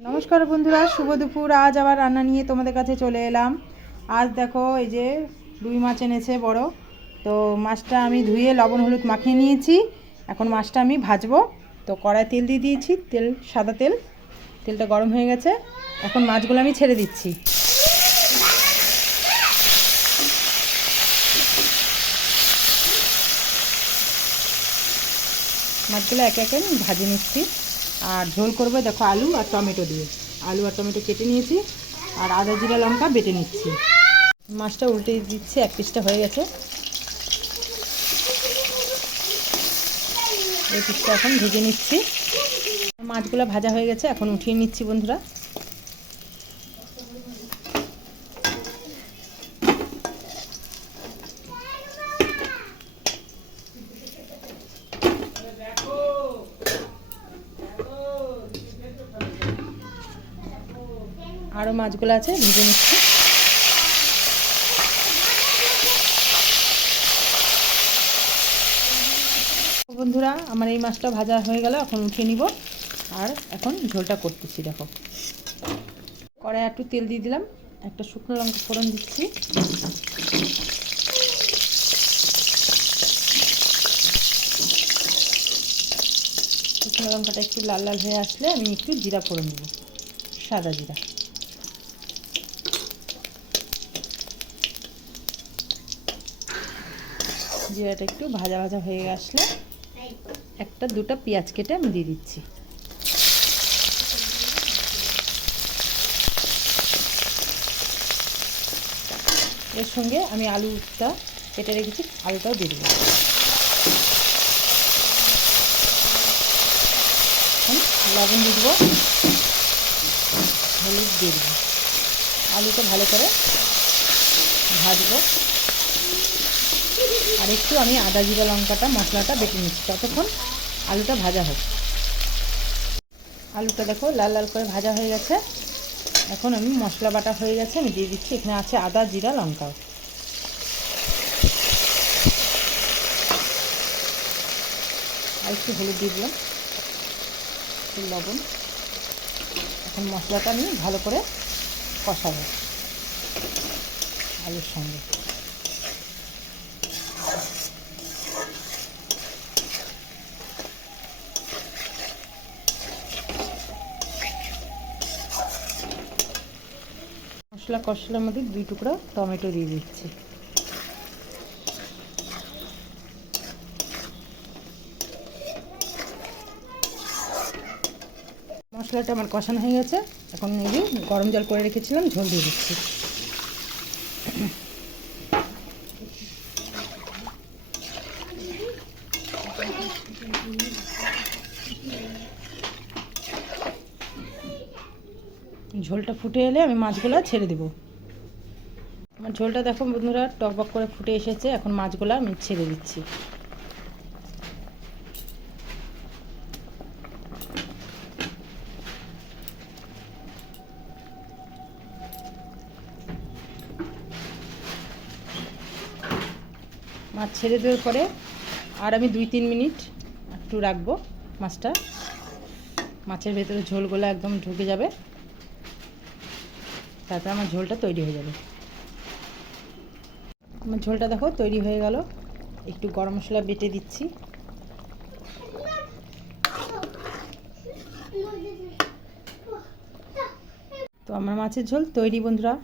नमस्कार बंधुरा शुभ दुपुर। आज आबार रान्ना निये तोमादेर काछे चले एलाम। आज देखो এই যে রুই মাছ এনেছে বড়, তো মাছটা আমি ধুয়ে লবণ হলুদ মাখিয়ে নিয়েছি। এখন মাছটা আমি ভাজবো। তো কড়াই তেল দিয়ে দিয়েছি, তেল সাদা তেল, তেলটা গরম হয়ে গেছে। এখন মাছগুলো আমি ছেড়ে দিচ্ছি। মাছগুলো একে একে আমি ভাজে নিচ্ছি। আর ঝোল করবে দেখো আলু আর টমেটো দিয়ে, আলু আর টমেটো কেটে নিয়েছি আর আদা জিরা লঙ্কা বেটে নিচ্ছি। মাছটা উল্টে দিচ্ছি, এক পিসটা হয়ে গেছে, এই পিসটা এখন ভেজে নিচ্ছি। মাছগুলো ভাজা হয়ে গেছে, এখন উঠিয়ে নিচ্ছি বন্ধুরা। আরও মাছগুলো আছে, ভেজে নিচ্ছি। বন্ধুরা আমার এই মাছটা ভাজা হয়ে গেল, এখন উঠিয়ে নিব। আর এখন ঝোলটা করতেছি। দেখো কড়াই একটু তেল দিয়ে দিলাম, একটা শুকনো লঙ্কা ফোড়ন দিচ্ছি। শুকনো লঙ্কাটা একটু লাল লাল হয়ে আসলে আমি একটু জিরা ফোড়ন দেবো, সাদা জিরা। জিরাটা একটু ভাজা ভাজা হয়ে আসলে একটা দুটো পেঁয়াজ কেটে আমি দিয়ে দিচ্ছি। এর সঙ্গে আমি আলুটা কেটে রেখেছি, আলুটাও দিয়ে দেবো। লবণ দিয়ে দেবো, হলুদ দিয়ে দেবো। আলুটা ভালো করে ভাজবো। আর একটু আমি আদা জিরা লঙ্কাটা মশলাটা বেটে নিচ্ছি, ততক্ষণ আলুটা ভাজা হোক। আলুটা দেখো লাল লাল করে ভাজা হয়ে গেছে। এখন আমি মশলা বাটা হয়ে গেছে, আমি দিয়ে দিচ্ছি। এখানে আছে আদা জিরা লঙ্কাও, আর একটু হলুদ দিয়ে দিলাম, একটু লবণ। এখন মশলাটা আমি ভালো করে কষাবো আলুর সঙ্গে। মশলা কষানোর মধ্যে 2 টুকরো টমেটো দিয়ে দিচ্ছি। মশলাটা আমার কষানো হয়ে গেছে। এখন এই যে গরম জল করে রেখেছিলাম, ঝোল দিয়ে দিচ্ছি। ঝোলটা ফুটে এলে আমি মাছগুলো ছেড়ে দেবো। আমার ঝোলটা দেখো বন্ধুরা টকবক করে ফুটে এসেছে। এখন মাছগুলো আমি ছেড়ে দিচ্ছি। মাছ ছেড়ে দেওয়ার পরে আর আমি 2-3 মিনিট একটু রাখবো মাছটা। মাছের ভেতরে ঝোলগুলো একদম ঢুকে যাবে, তারপরে আমার ঝোলটা তৈরি হয়ে যাবে। আমার ঝোলটা দেখো তৈরি হয়ে গেল। একটু গরম মশলা বেটে দিচ্ছি। তো আমার মাছের ঝোল তৈরি বন্ধুরা।